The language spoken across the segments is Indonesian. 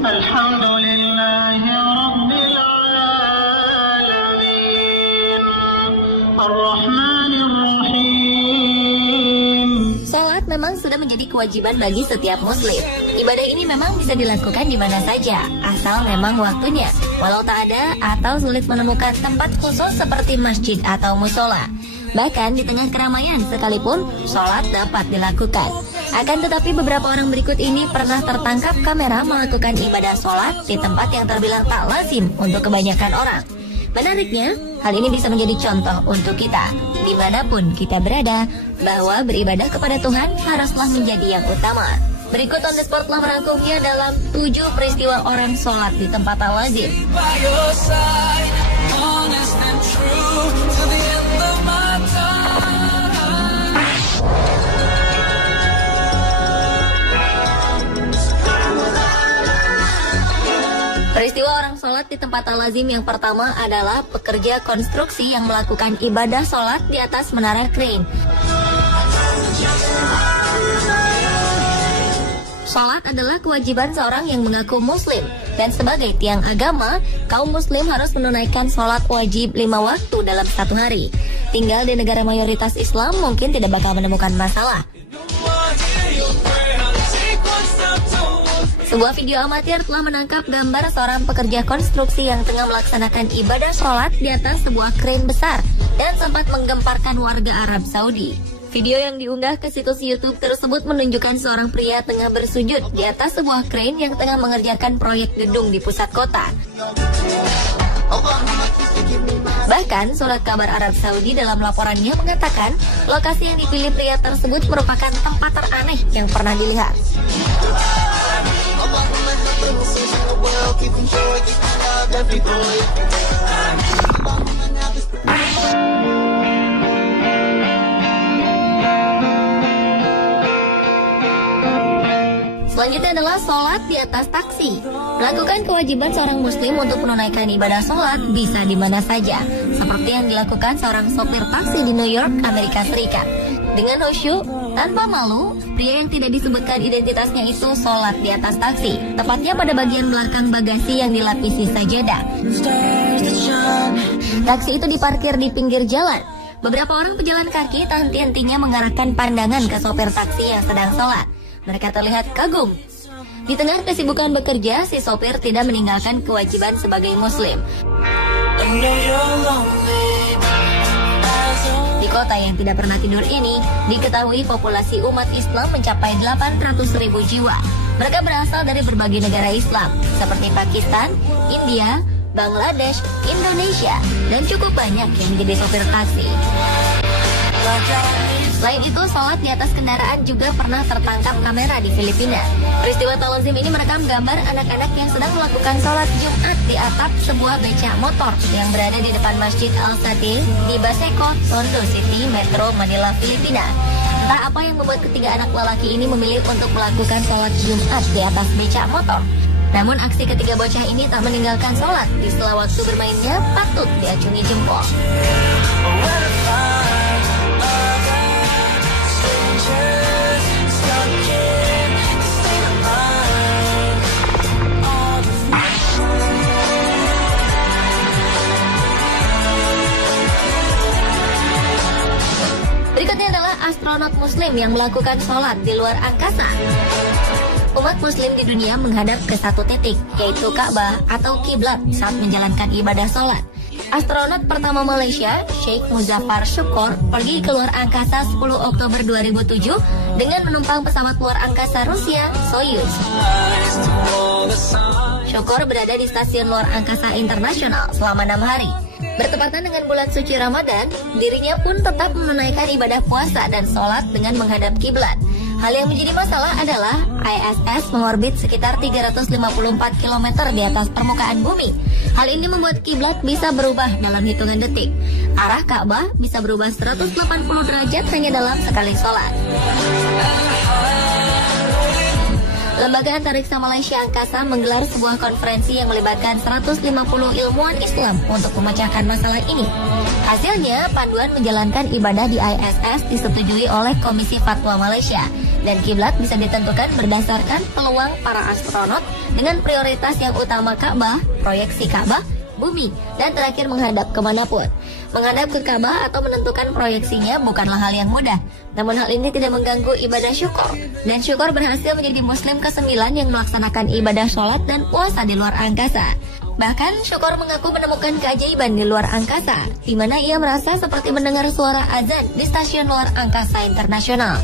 Alhamdulillahi Rabbil Alamin Ar-Rahmanir Rahim. Salat memang sudah menjadi kewajiban bagi setiap muslim. Ibadah ini memang bisa dilakukan di mana saja, asal memang waktunya. Walau tak ada atau sulit menemukan tempat khusus seperti masjid atau musola. Bahkan di tengah keramaian sekalipun, sholat dapat dilakukan. Akan tetapi beberapa orang berikut ini pernah tertangkap kamera melakukan ibadah sholat di tempat yang terbilang tak lazim untuk kebanyakan orang. Menariknya, hal ini bisa menjadi contoh untuk kita, dimanapun kita berada, bahwa beribadah kepada Tuhan haruslah menjadi yang utama. Berikut On The Spot telah merangkumnya dalam 7 peristiwa orang sholat di tempat tak lazim. Peristiwa orang sholat di tempat tak lazim yang pertama adalah pekerja konstruksi yang melakukan ibadah sholat di atas menara krain. Sholat adalah kewajiban seorang yang mengaku muslim. Dan sebagai tiang agama, kaum muslim harus menunaikan sholat wajib 5 waktu dalam 1 hari. Tinggal di negara mayoritas Islam mungkin tidak bakal menemukan masalah. Sebuah video amatir telah menangkap gambar seorang pekerja konstruksi yang tengah melaksanakan ibadah sholat di atas sebuah krain besar dan sempat menggemparkan warga Arab Saudi. Video yang diunggah ke situs YouTube tersebut menunjukkan seorang pria tengah bersujud di atas sebuah krain yang tengah mengerjakan proyek gedung di pusat kota. Bahkan, surat kabar Arab Saudi dalam laporannya mengatakan lokasi yang dipilih pria tersebut merupakan tempat teraneh yang pernah dilihat. Selanjutnya adalah sholat di atas taksi. Melakukan kewajiban seorang muslim untuk menunaikan ibadah sholat bisa di mana saja, seperti yang dilakukan seorang sopir taksi di New York, Amerika Serikat. Dengan khusyuk, tanpa malu, pria yang tidak disebutkan identitasnya itu sholat di atas taksi, tepatnya pada bagian belakang bagasi yang dilapisi sajadah. Taksi itu diparkir di pinggir jalan. Beberapa orang pejalan kaki tak henti-hentinya mengarahkan pandangan ke sopir taksi yang sedang sholat. Mereka terlihat kagum. Di tengah kesibukan bekerja, si sopir tidak meninggalkan kewajiban sebagai muslim. Di kota yang tidak pernah tidur ini, diketahui populasi umat Islam mencapai 800.000 jiwa. Mereka berasal dari berbagai negara Islam, seperti Pakistan, India, Bangladesh, Indonesia, dan cukup banyak yang menjadi sopir taksi. Selain itu, sholat di atas kendaraan juga pernah tertangkap kamera di Filipina. Peristiwa tak lazim ini merekam gambar anak-anak yang sedang melakukan sholat Jumat di atap sebuah becak motor yang berada di depan Masjid Al-Sadil di Baseco, Tondo City, Metro Manila, Filipina. Entah apa yang membuat ketiga anak lelaki ini memilih untuk melakukan sholat Jumat di atas becak motor. Namun aksi ketiga bocah ini tak meninggalkan sholat. Di sela waktu bermainnya patut diacungi jempol. Berikutnya adalah astronot muslim yang melakukan sholat di luar angkasa. Umat muslim di dunia menghadap ke satu titik, yaitu Ka'bah atau kiblat saat menjalankan ibadah sholat. Astronot pertama Malaysia, Sheikh Muzaffar Syukur, pergi ke luar angkasa 10 Oktober 2007 dengan menumpang pesawat luar angkasa Rusia, Soyuz. Syukur berada di stasiun luar angkasa internasional selama 6 hari. Bertepatan dengan bulan suci Ramadan, dirinya pun tetap menunaikan ibadah puasa dan sholat dengan menghadap kiblat. Hal yang menjadi masalah adalah ISS mengorbit sekitar 354 km di atas permukaan bumi. Hal ini membuat kiblat bisa berubah dalam hitungan detik. Arah Ka'bah bisa berubah 180 derajat hanya dalam sekali sholat. Lembaga Antariksa Malaysia Angkasa menggelar sebuah konferensi yang melibatkan 150 ilmuwan Islam untuk memecahkan masalah ini. Hasilnya, panduan menjalankan ibadah di ISS disetujui oleh Komisi Fatwa Malaysia. dan kiblat bisa ditentukan berdasarkan peluang para astronot dengan prioritas yang utama Ka'bah, proyeksi Ka'bah, bumi, dan terakhir menghadap kemanapun. Menghadap ke Ka'bah atau menentukan proyeksinya bukanlah hal yang mudah. Namun hal ini tidak mengganggu ibadah syukur. Dan syukur berhasil menjadi muslim ke-9 yang melaksanakan ibadah sholat dan puasa di luar angkasa. Bahkan syukur mengaku menemukan keajaiban di luar angkasa, di mana ia merasa seperti mendengar suara azan di stasiun luar angkasa internasional.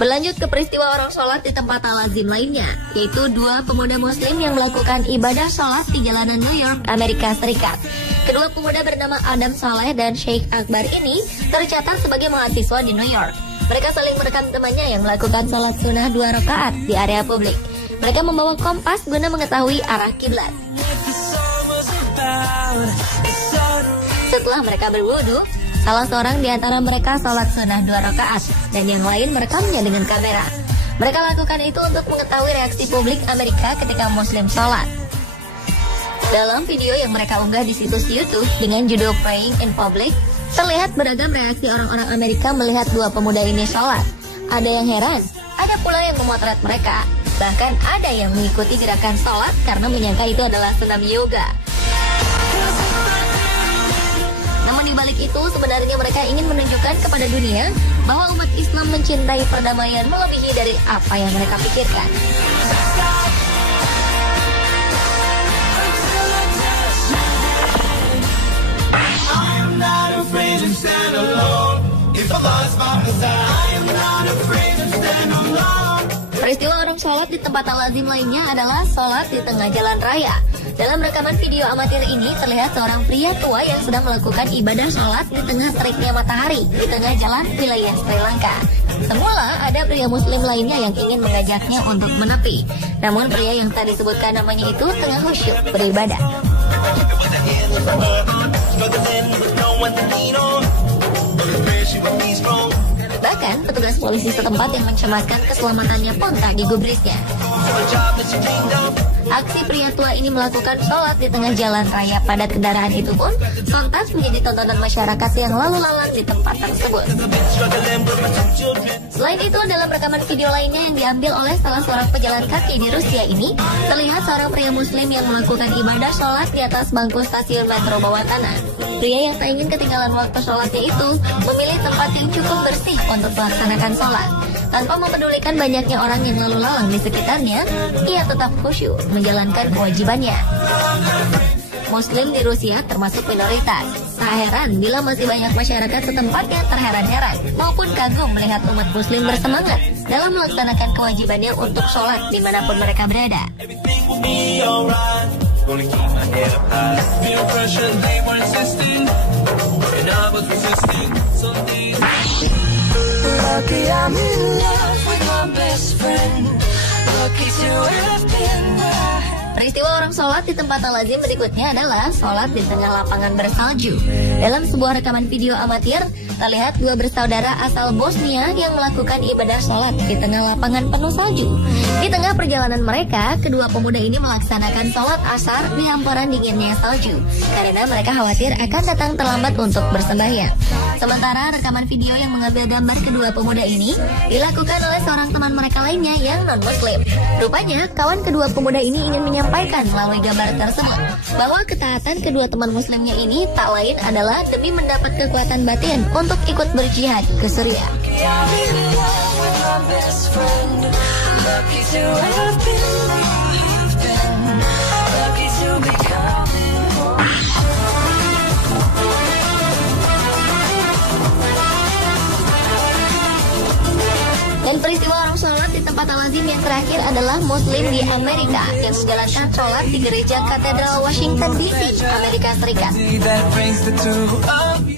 Berlanjut ke peristiwa orang sholat di tempat al-azim lainnya, yaitu dua pemuda muslim yang melakukan ibadah sholat di jalanan New York, Amerika Serikat. Kedua pemuda bernama Adam Saleh dan Sheikh Akbar ini tercatat sebagai mahasiswa di New York. Mereka saling merekam temannya yang melakukan sholat sunnah 2 rakaat di area publik. Mereka membawa kompas guna mengetahui arah kiblat. Setelah mereka berwudu, salah seorang di antara mereka sholat sunnah 2 rakaat dan yang lain merekamnya dengan kamera. Mereka lakukan itu untuk mengetahui reaksi publik Amerika ketika muslim sholat. Dalam video yang mereka unggah di situs YouTube dengan judul Praying in Public, terlihat beragam reaksi orang-orang Amerika melihat dua pemuda ini sholat. Ada yang heran, ada pula yang memotret mereka. Bahkan ada yang mengikuti gerakan sholat karena menyangka itu adalah senam yoga. Namun di balik itu sebenarnya mereka ingin menunjukkan kepada dunia bahwa umat Islam mencintai perdamaian melebihi dari apa yang mereka pikirkan. Peristiwa orang sholat di tempat al-azim lainnya adalah sholat di tengah jalan raya. Dalam rekaman video amatir ini terlihat seorang pria tua yang sedang melakukan ibadah sholat di tengah teriknya matahari di tengah jalan wilayah Sri Lanka. Semula ada pria muslim lainnya yang ingin mengajaknya untuk menepi. Namun pria yang tadi disebutkan namanya itu tengah khusyuk beribadah. Bahkan petugas polisi setempat yang mencemaskan keselamatannya pun tak digubrisnya. Aksi pria tua ini melakukan sholat di tengah jalan raya padat kendaraan itu pun sontak menjadi tontonan masyarakat yang lalu lalang di tempat tersebut. Selain itu, dalam rekaman video lainnya yang diambil oleh salah seorang pejalan kaki di Rusia ini, terlihat seorang pria muslim yang melakukan ibadah sholat di atas bangku stasiun metro bawah tanah. Pria yang tak ingin ketinggalan waktu sholatnya itu memilih tempat yang cukup bersih untuk melaksanakan sholat. Tanpa mempedulikan banyaknya orang yang lalu lalang di sekitarnya, ia tetap khusyuk menjalankan kewajibannya. Muslim di Rusia termasuk minoritas. Tak heran bila masih banyak masyarakat setempat yang terheran-heran maupun kagum melihat umat muslim bersemangat dalam melaksanakan kewajibannya untuk sholat dimanapun mereka berada. Lucky I'm in love with my best friend. Lucky to have been right. Peristiwa orang sholat di tempat al-azim berikutnya adalah sholat di tengah lapangan bersalju. Dalam sebuah rekaman video amatir, terlihat dua bersaudara asal Bosnia yang melakukan ibadah sholat di tengah lapangan penuh salju. Di tengah perjalanan mereka, kedua pemuda ini melaksanakan sholat asar di hamparan dinginnya salju, karena mereka khawatir akan datang terlambat untuk bersembahyang. Sementara rekaman video yang mengambil gambar kedua pemuda ini dilakukan oleh seorang teman mereka lainnya yang non-muslim. Rupanya, kawan kedua pemuda ini ingin menyampaikan melalui gambar tersebut bahwa ketaatan kedua teman muslimnya ini tak lain adalah demi mendapat kekuatan batin untuk ikut berjihad ke Suriah. Dan peristiwa orang sholat di tempat al-azim yang terakhir adalah Muslim di Amerika yang menjalankan sholat di gereja Katedral Washington DC, Amerika Serikat.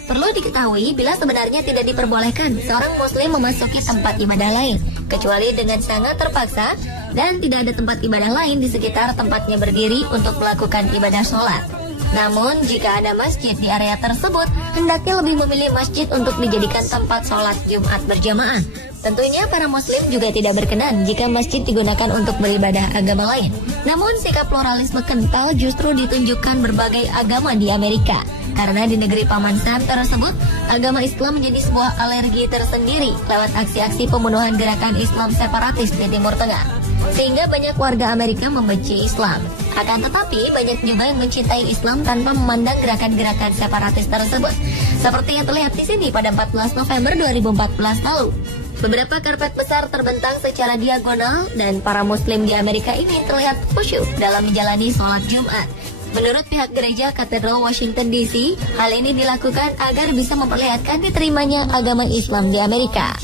Perlu diketahui bila sebenarnya tidak diperbolehkan seorang Muslim memasuki tempat ibadah lain, kecuali dengan sangat terpaksa dan tidak ada tempat ibadah lain di sekitar tempatnya berdiri untuk melakukan ibadah sholat. Namun, jika ada masjid di area tersebut, hendaknya lebih memilih masjid untuk dijadikan tempat sholat Jumat berjamaah. Tentunya para muslim juga tidak berkenan jika masjid digunakan untuk beribadah agama lain. Namun, sikap pluralisme kental justru ditunjukkan berbagai agama di Amerika. Karena di negeri Paman Sam tersebut, agama Islam menjadi sebuah alergi tersendiri lewat aksi-aksi pembunuhan gerakan Islam separatis di Timur Tengah. Sehingga banyak warga Amerika membenci Islam. Akan tetapi, banyak juga yang mencintai Islam tanpa memandang gerakan-gerakan separatis tersebut. Seperti yang terlihat di sini pada 14 November 2014 lalu. Beberapa karpet besar terbentang secara diagonal dan para muslim di Amerika ini terlihat khusyuk dalam menjalani sholat Jumat. Menurut pihak gereja Katedral Washington DC, hal ini dilakukan agar bisa memperlihatkan diterimanya agama Islam di Amerika.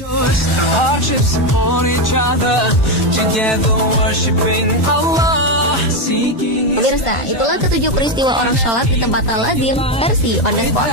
Pemirsa, itulah ketujuh peristiwa orang sholat di tempat Al-Azim versi on the spot.